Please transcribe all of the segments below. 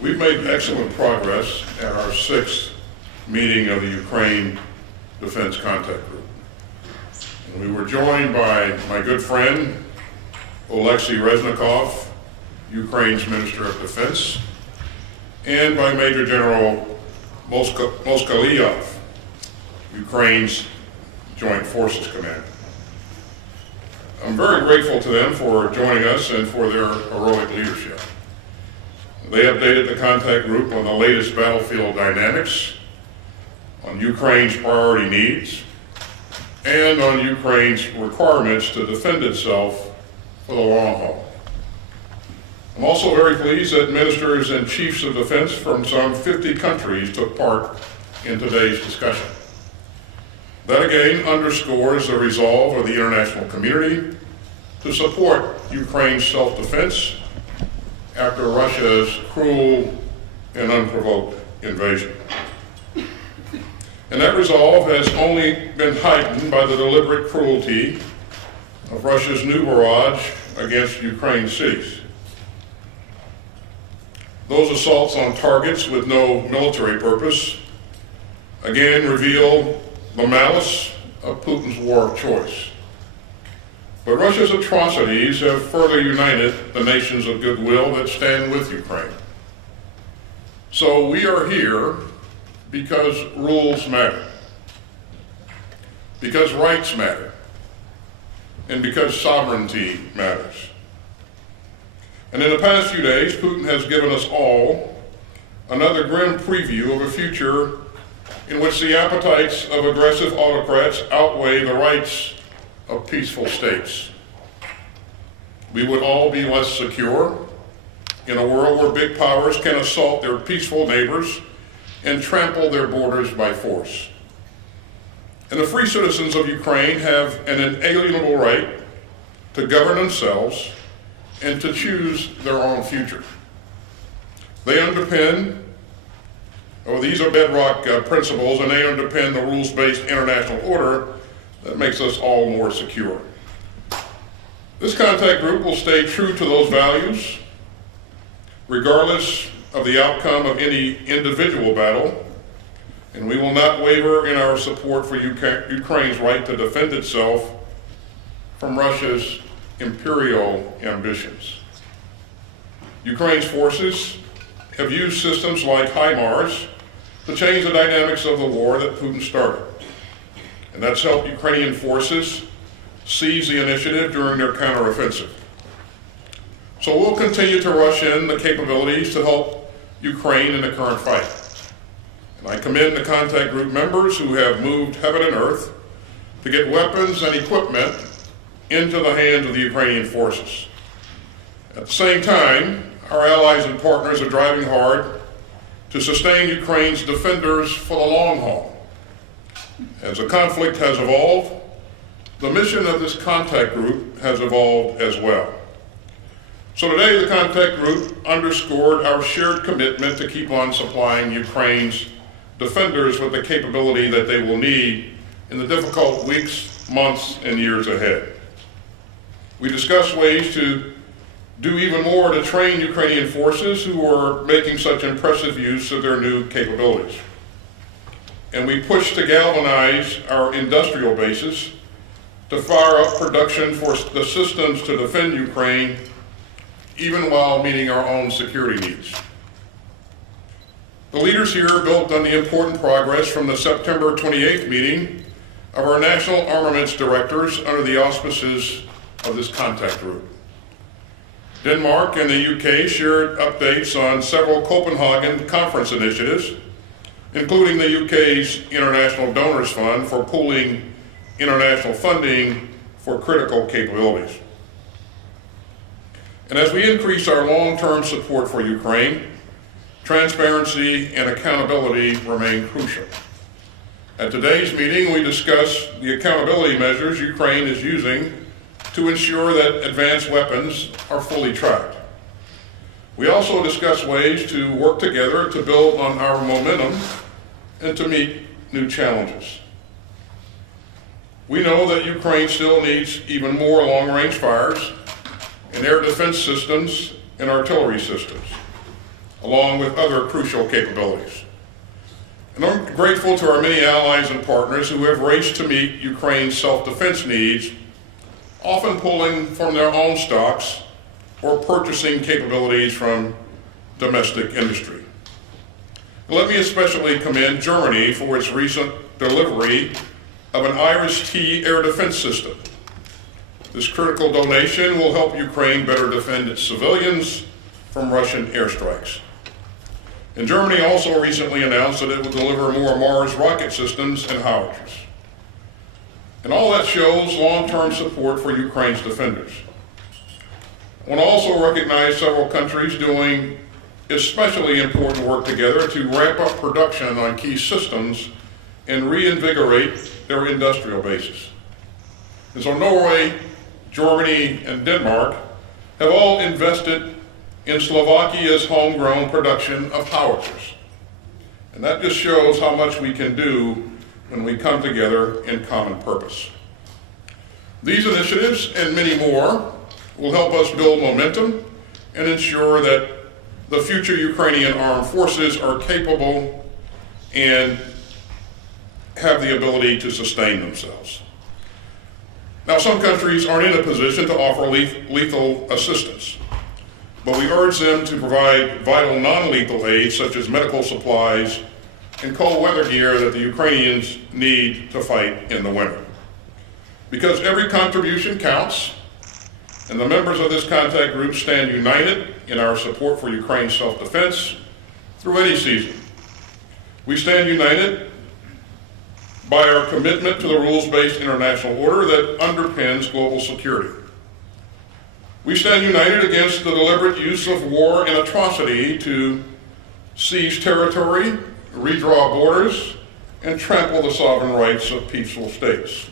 We've made excellent progress at our 6th meeting of the Ukraine Defense Contact Group. And we were joined by my good friend, Oleksiy Reznikov, Ukraine's Minister of Defense, and by Major General Moskalyov, Ukraine's Joint Forces Commander. I'm very grateful to them for joining us and for their heroic leadership. They updated the contact group on the latest battlefield dynamics, on Ukraine's priority needs, and on Ukraine's requirements to defend itself for the long haul. I'm also very pleased that ministers and chiefs of defense from some 50 countries took part in today's discussion. That again underscores the resolve of the international community to support Ukraine's self-defense after Russia's cruel and unprovoked invasion. And that resolve has only been heightened by the deliberate cruelty of Russia's new barrage against Ukraine's cities. Those assaults on targets with no military purpose again reveal the malice of Putin's war of choice. But Russia's atrocities have further united the nations of goodwill that stand with Ukraine. So we are here because rules matter, because rights matter, and because sovereignty matters. And in the past few days, Putin has given us all another grim preview of a future in which the appetites of aggressive autocrats outweigh the rights of peaceful states. We would all be less secure in a world where big powers can assault their peaceful neighbors and trample their borders by force. And the free citizens of Ukraine have an inalienable right to govern themselves and to choose their own future. These are bedrock principles, and they underpin the rules-based international order that makes us all more secure. This contact group will stay true to those values, regardless of the outcome of any individual battle, and we will not waver in our support for Ukraine's right to defend itself from Russia's imperial ambitions. Ukraine's forces have used systems like HIMARS to change the dynamics of the war that Putin started. And that's helped Ukrainian forces seize the initiative during their counteroffensive. So we'll continue to rush in the capabilities to help Ukraine in the current fight. And I commend the contact group members who have moved heaven and earth to get weapons and equipment into the hands of the Ukrainian forces. At the same time, our allies and partners are driving hard to sustain Ukraine's defenders for the long haul. As the conflict has evolved, the mission of this contact group has evolved as well. So today, the contact group underscored our shared commitment to keep on supplying Ukraine's defenders with the capability that they will need in the difficult weeks, months, and years ahead. We discussed ways to do even more to train Ukrainian forces who are making such impressive use of their new capabilities. And we pushed to galvanize our industrial bases to fire up production for the systems to defend Ukraine, even while meeting our own security needs. The leaders here built on the important progress from the September 28th meeting of our national armaments directors under the auspices of this contact group. Denmark and the UK shared updates on several Copenhagen conference initiatives, including the UK's International Donors Fund for pooling international funding for critical capabilities. And as we increase our long-term support for Ukraine, transparency and accountability remain crucial. At today's meeting, we discussed the accountability measures Ukraine is using to ensure that advanced weapons are fully tracked. We also discussed ways to work together to build on our momentum and to meet new challenges. We know that Ukraine still needs even more long-range fires and air defense systems and artillery systems. along with other crucial capabilities. And I'm grateful to our many allies and partners who have raced to meet Ukraine's self-defense needs, often pulling from their own stocks or purchasing capabilities from domestic industry. And let me especially commend Germany for its recent delivery of an Iris-T air defense system. This critical donation will help Ukraine better defend its civilians from Russian airstrikes. And Germany also recently announced that it will deliver more Mars rocket systems and howitzers. And all that shows long-term support for Ukraine's defenders. I want to also recognize several countries doing especially important work together to ramp up production on key systems and reinvigorate their industrial bases. And so Norway, Germany, and Denmark have all invested in Slovakia's homegrown production of howitzers. And that just shows how much we can do when we come together in common purpose. These initiatives and many more will help us build momentum and ensure that the future Ukrainian armed forces are capable and have the ability to sustain themselves. Now, some countries aren't in a position to offer lethal assistance, but we urge them to provide vital non-lethal aid such as medical supplies and cold weather gear that the Ukrainians need to fight in the winter. Because every contribution counts, and the members of this contact group stand united in our support for Ukraine's self-defense through any season. We stand united by our commitment to the rules-based international order that underpins global security. We stand united against the deliberate use of war and atrocity to seize territory, redraw borders, and trample the sovereign rights of peaceful states.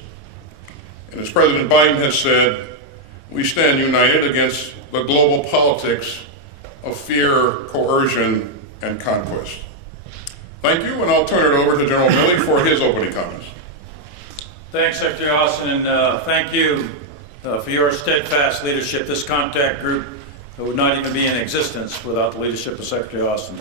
And as President Biden has said, we stand united against the global politics of fear, coercion, and conquest. Thank you, and I'll turn it over to General Milley for his opening comments. Thanks, Secretary Austin, and thank you for your steadfast leadership. This contact group would not even be in existence without the leadership of Secretary Austin.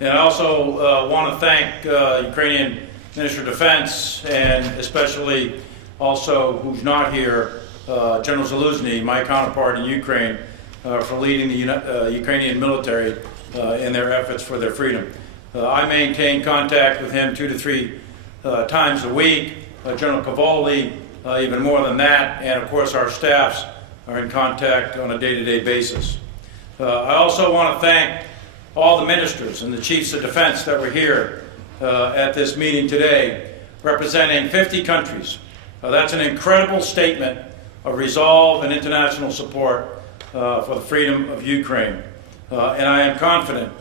And I also want to thank Ukrainian Minister of Defense, and especially also, who's not here, General Zaluzny, my counterpart in Ukraine, for leading the Ukrainian military in their efforts for their freedom. I maintain contact with him 2 to 3 times a week. General Cavoli, even more than that, and of course our staffs are in contact on a day-to-day basis. I also want to thank all the ministers and the chiefs of defense that were here at this meeting today, representing 50 countries. That's an incredible statement of resolve and international support for the freedom of Ukraine. And I am confident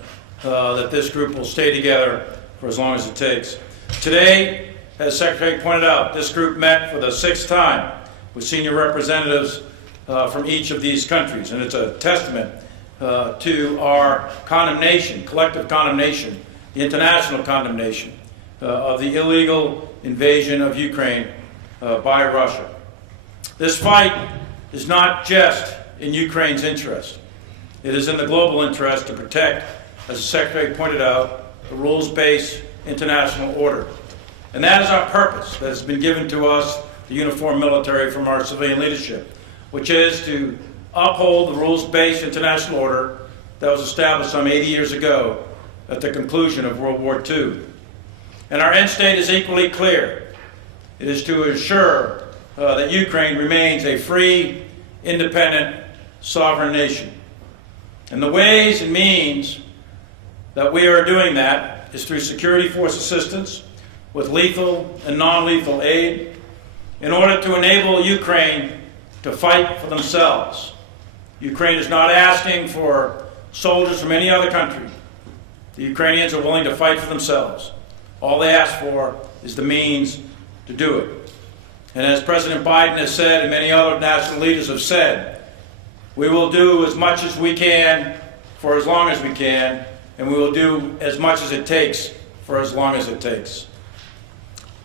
that this group will stay together for as long as it takes. Today, as Secretary pointed out, this group met for the 6th time with senior representatives from each of these countries, and it's a testament to our condemnation, collective condemnation, the international condemnation of the illegal invasion of Ukraine by Russia. This fight is not just in Ukraine's interest. It is in the global interest to protect, as the Secretary pointed out, the rules-based international order. And that is our purpose that has been given to us, the uniformed military, from our civilian leadership, which is to uphold the rules-based international order that was established some 80 years ago at the conclusion of World War II. And our end state is equally clear. It is to ensure that Ukraine remains a free, independent, sovereign nation. And the ways and means that we are doing that is through security force assistance, with lethal and non-lethal aid, in order to enable Ukraine to fight for themselves. Ukraine is not asking for soldiers from any other country. The Ukrainians are willing to fight for themselves. All they ask for is the means to do it. And as President Biden has said, and many other national leaders have said, we will do as much as we can for as long as we can, and we will do as much as it takes for as long as it takes.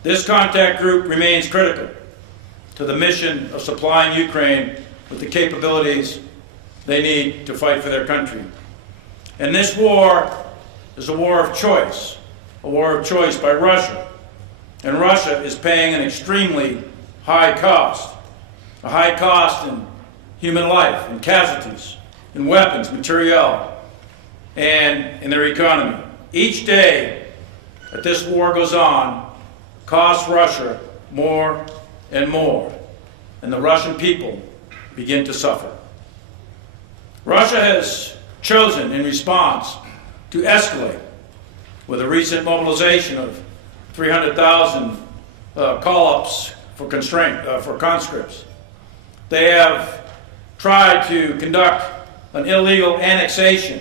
This contact group remains critical to the mission of supplying Ukraine with the capabilities they need to fight for their country. And this war is a war of choice by Russia. And Russia is paying an extremely high cost, a high cost in human life, in casualties, in weapons, materiel, and in their economy. Each day that this war goes on costs Russia more and more, and the Russian people begin to suffer. Russia has chosen, in response, to escalate with a recent mobilization of 300,000 call-ups for conscripts. They have tried to conduct an illegal annexation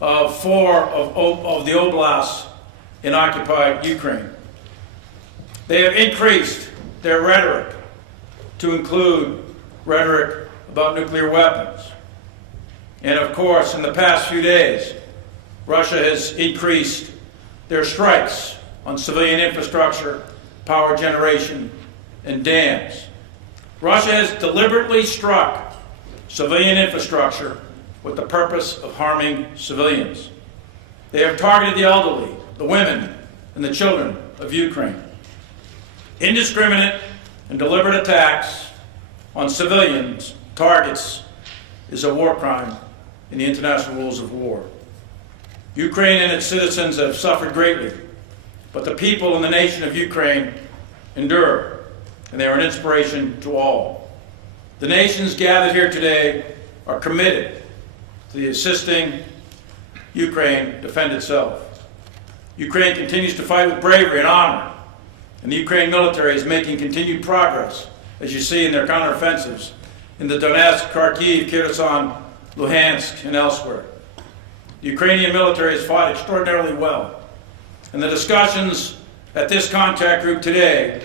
of 4 of the oblasts in occupied Ukraine. They have increased their rhetoric to include rhetoric about nuclear weapons. And of course, in the past few days, Russia has increased their strikes on civilian infrastructure, power generation, and dams. Russia has deliberately struck civilian infrastructure with the purpose of harming civilians. They have targeted the elderly, the women, and the children of Ukraine. Indiscriminate and deliberate attacks on civilians targets is a war crime in the international rules of war. Ukraine and its citizens have suffered greatly, but the people and the nation of Ukraine endure, and they are an inspiration to all. The nations gathered here today are committed to assisting Ukraine defend itself. Ukraine continues to fight with bravery and honor, and the Ukraine military is making continued progress, as you see in their counteroffensives in the Donetsk, Kharkiv, Kherson, Luhansk, and elsewhere. The Ukrainian military has fought extraordinarily well, and the discussions at this contact group today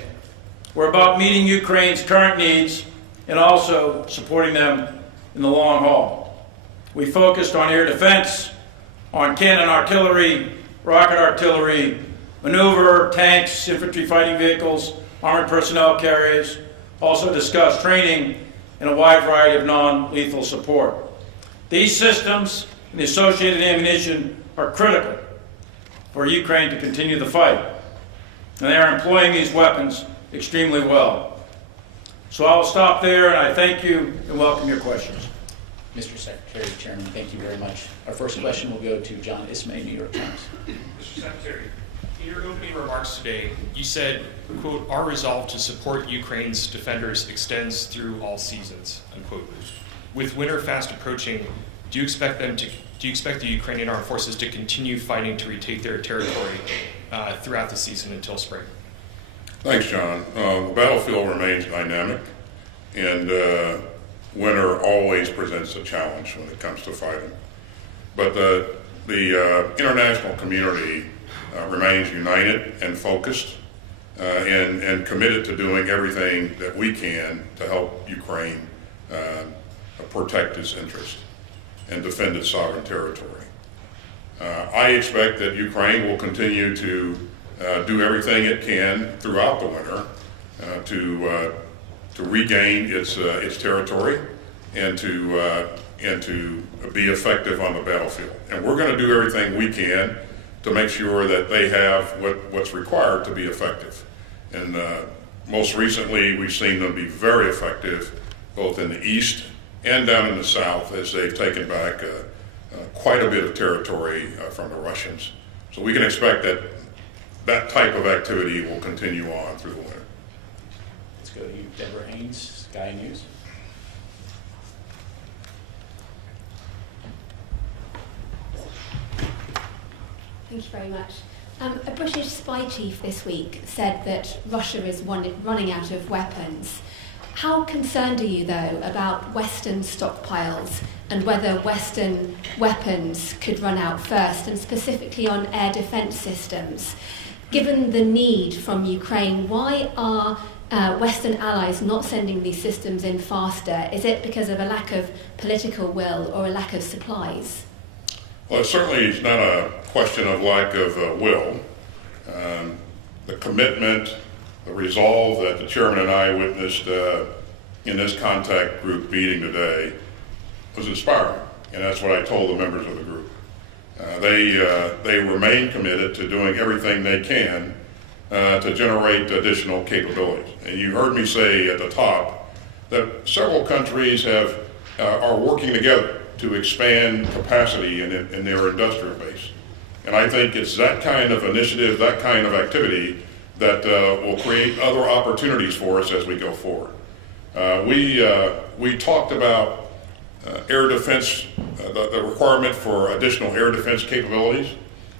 were about meeting Ukraine's current needs and also supporting them in the long haul. We focused on air defense, on cannon artillery, rocket artillery, maneuver, tanks, infantry fighting vehicles, armored personnel carriers, also discussed training and a wide variety of non-lethal support. These systems and the associated ammunition are critical for Ukraine to continue the fight, and they are employing these weapons extremely well. So I will stop there, and I thank you and welcome your questions. Mr. Secretary, Chairman, thank you very much. Our first question will go to John Ismay, New York Times. Mr. Secretary, in your opening remarks today, you said, quote, "Our resolve to support Ukraine's defenders extends through all seasons," unquote. With winter fast approaching, do you expect the Ukrainian armed forces to continue fighting to retake their territory throughout the season until spring? Thanks, John. The battlefield remains dynamic, and winter always presents a challenge when it comes to fighting. But the international community remains united and focused and committed to doing everything that we can to help Ukraine protect its interests and defend its sovereign territory. I expect that Ukraine will continue to do everything it can throughout the winter to regain its territory and to be effective on the battlefield. And we're going to do everything we can to make sure that they have what's required to be effective. And most recently, we've seen them be very effective both in the east and down in the south as they've taken back quite a bit of territory from the Russians. So we can expect that type of activity will continue on through the winter. Let's go to you, Deborah Haynes, Sky News. Thank you very much. A British spy chief this week said that Russia is running out of weapons. How concerned are you, though, about Western stockpiles and whether Western weapons could run out first, and specifically on air defense systems? Given the need from Ukraine, why are Western allies not sending these systems in faster? Is it because of a lack of political will or a lack of supplies? Well, it certainly is not a question of lack of will. The commitment, the resolve that the chairman and I witnessed in this contact group meeting today was inspiring, and that's what I told the members of the group. They remain committed to doing everything they can to generate additional capabilities. And you heard me say at the top that several countries are working together to expand capacity in their industrial base. And I think it's that kind of initiative, that kind of activity that will create other opportunities for us as we go forward. We talked about air defense, the requirement for additional air defense capabilities.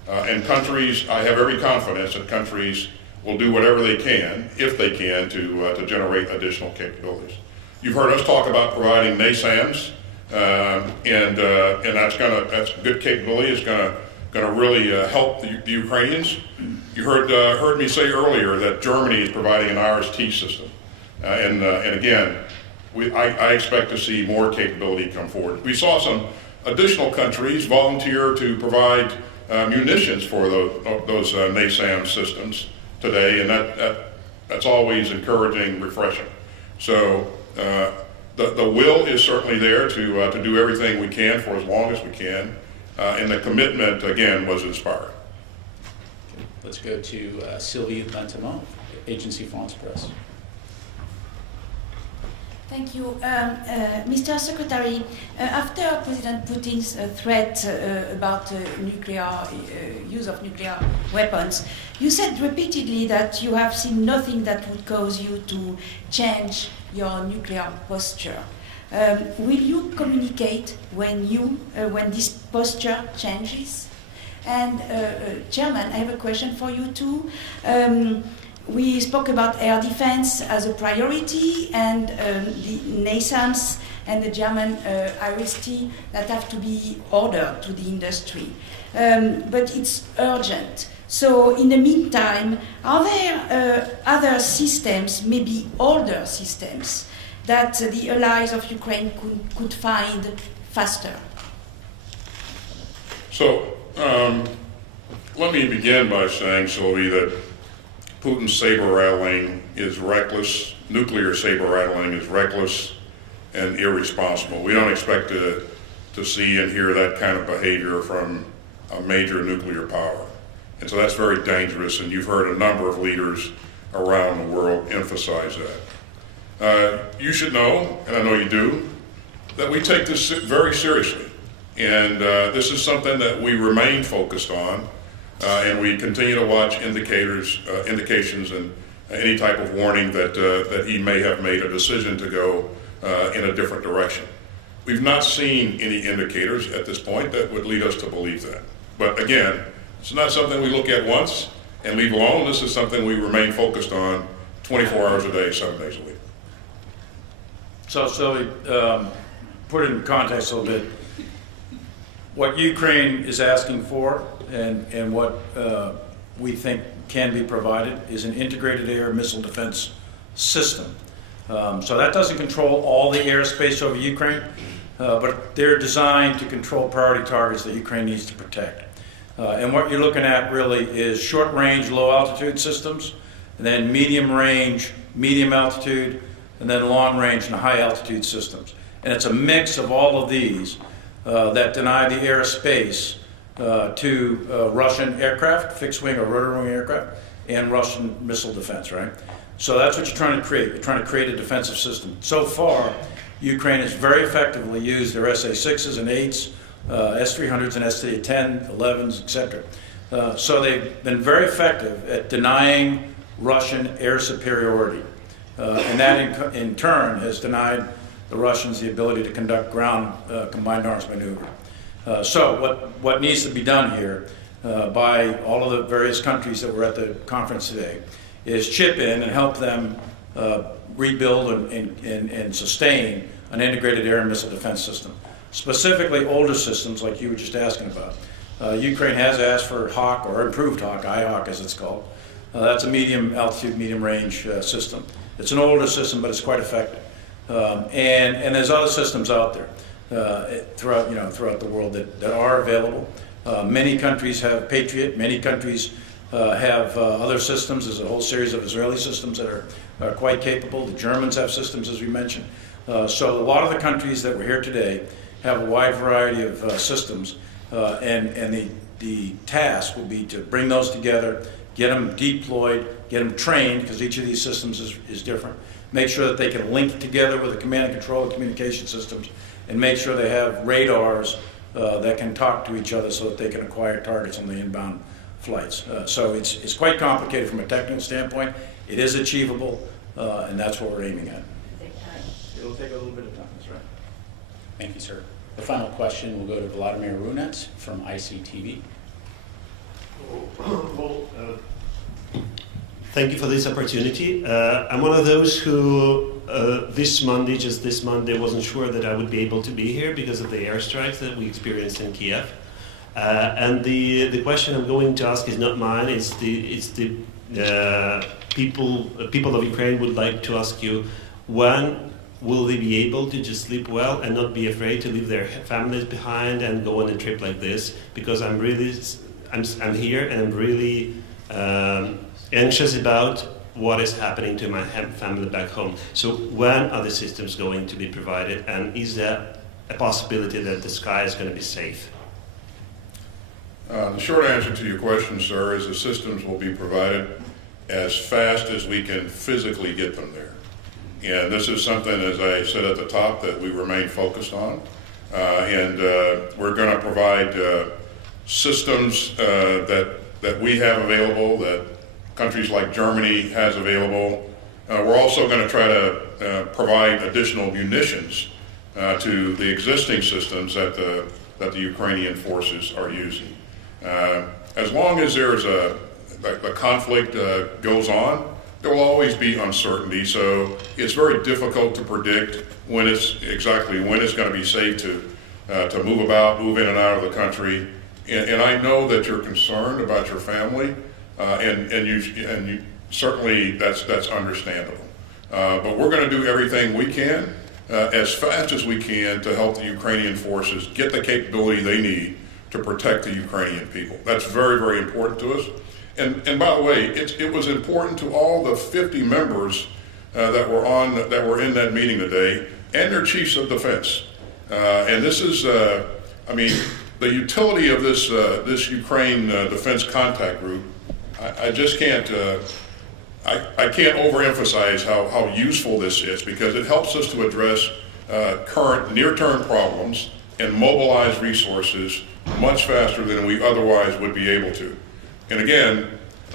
And countries, I have every confidence that countries will do whatever they can, if they can, to generate additional capabilities. You've heard us talk about providing NASAMS, and that's good capability. It's going to really help the Ukrainians. You heard me say earlier that Germany is providing an RST system, and again, I expect to see more capability come forward. We saw some additional countries volunteer to provide munitions for those NASAMS systems today, and that's always encouraging, refreshing. So the will is certainly there to do everything we can for as long as we can, and the commitment again was inspiring. Okay, let's go to Sylvie Lantemont, Agency France Presse. Thank you. Mr. Secretary, after President Putin's threat about use of nuclear weapons, you said repeatedly that you have seen nothing that would cause you to change your nuclear posture. Will you communicate when this posture changes? And Chairman, I have a question for you too. We spoke about air defense as a priority and the NASAMS and the German RST that have to be ordered to the industry. But it's urgent. So in the meantime, are there other systems, maybe older systems, that the allies of Ukraine could find faster? So let me begin by saying, Sylvie, that Putin's saber rattling is reckless. Nuclear saber rattling is reckless and irresponsible. We don't expect to see and hear that kind of behavior from a major nuclear power. And so that's very dangerous, and you've heard a number of leaders around the world emphasize that. You should know, and I know you do, that we take this very seriously. And this is something that we remain focused on. And we continue to watch indications and any type of warning that he may have made a decision to go in a different direction. We've not seen any indicators at this point that would lead us to believe that. But again, it's not something we look at once and leave alone. This is something we remain focused on 24 hours a day, 7 days a week. So Sylvie, put it in context a little bit. What Ukraine is asking for and what we think can be provided is an integrated air missile defense system. So that doesn't control all the airspace over Ukraine, but they're designed to control priority targets that Ukraine needs to protect. And what you're looking at really is short-range, low-altitude systems, and then medium-range, medium-altitude, and then long-range and high-altitude systems. And it's a mix of all of these that deny the airspace to Russian aircraft, fixed-wing or rotary-wing aircraft, and Russian missile defense, right? So that's what you're trying to create. You're trying to create a defensive system. So far, Ukraine has very effectively used their SA-6s and 8s, S-300s and SA-10, 11s, etc. So they've been very effective at denying Russian air superiority. And that, in turn, has denied the Russians the ability to conduct ground combined arms maneuver. So what needs to be done here by all of the various countries that were at the conference today is chip in and help them rebuild and sustain an integrated air and missile defense system. Specifically older systems like you were just asking about. Ukraine has asked for HAWK, or improved HAWK, IHAWK as it's called. That's a medium altitude, medium range system. It's an older system, but it's quite effective. And there's other systems out there throughout the world that are available. Many countries have Patriot. Many countries have other systems. There's a whole series of Israeli systems that are quite capable. The Germans have systems, as we mentioned. So a lot of the countries that were here today have a wide variety of systems, and the task will be to bring those together, get them deployed, get them trained, because each of these systems is different, make sure that they can link together with the command and control and communication systems, and make sure they have radars that can talk to each other so that they can acquire targets on the inbound flights. So it's quite complicated from a technical standpoint. It is achievable, and that's what we're aiming at. It'll take a little bit of time, that's right. Thank you, sir. The final question will go to Vladimir Runets from ICTV. Thank you for this opportunity. I'm one of those who this Monday, wasn't sure that I would be able to be here because of the airstrikes that we experienced in Kiev. And the question I'm going to ask is not mine. It's the people of Ukraine would like to ask you, when will they be able to just sleep well and not be afraid to leave their families behind and go on a trip like this? Because I'm here and I'm really anxious about what is happening to my family back home. So when are the systems going to be provided, and is there a possibility that the sky is going to be safe? The short answer to your question, sir, is the systems will be provided as fast as we can physically get them there. And this is something, as I said at the top, that we remain focused on. And we're going to provide systems that we have available, that countries like Germany has available. We're also going to try to provide additional munitions to the existing systems that the Ukrainian forces are using. As long as the conflict goes on, there will always be uncertainty, so it's very difficult to predict exactly when it's going to be safe to move about, move in and out of the country. And I know that you're concerned about your family, and you certainly that's understandable. But we're going to do everything we can, as fast as we can, to help the Ukrainian forces get the capability they need to protect the Ukrainian people. That's very, very important to us. And by the way, it was important to all the 50 members that were in that meeting today, and their chiefs of defense. And this is, the utility of this Ukraine Defense Contact Group. I just can't. I can't overemphasize how useful this is, because it helps us to address current near-term problems and mobilize resources much faster than we otherwise would be able to. And again,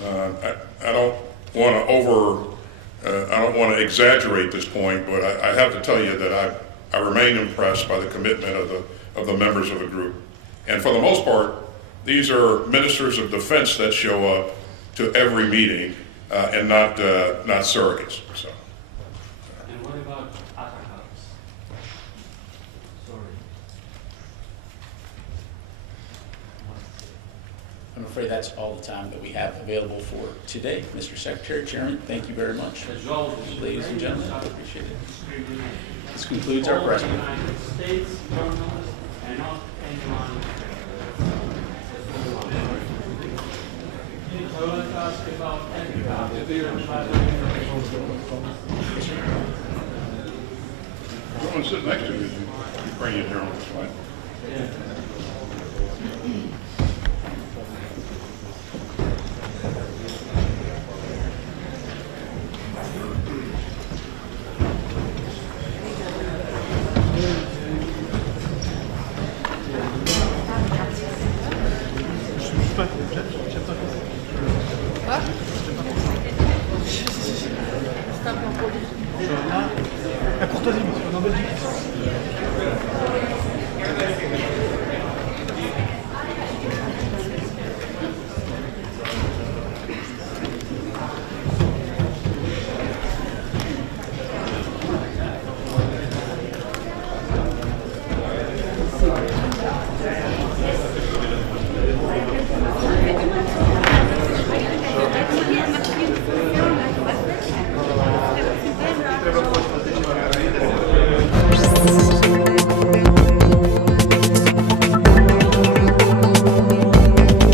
I don't want to exaggerate this point, but I have to tell you that I remain impressed by the commitment of the members of the group. And for the most part, these are ministers of defense that show up to every meeting, and not surrogates. So. And what about other hubs? Sorry. I'm afraid that's all the time that we have available for today. Mr. Secretary, Chairman, thank you very much. Ladies and gentlemen, I appreciate it. This concludes our press conference. United States journalists and not anyone. I want to ask about Someone sitting next to you is Ukrainian journalist, right? Yeah. La courtoisie, monsieur, en Belgique.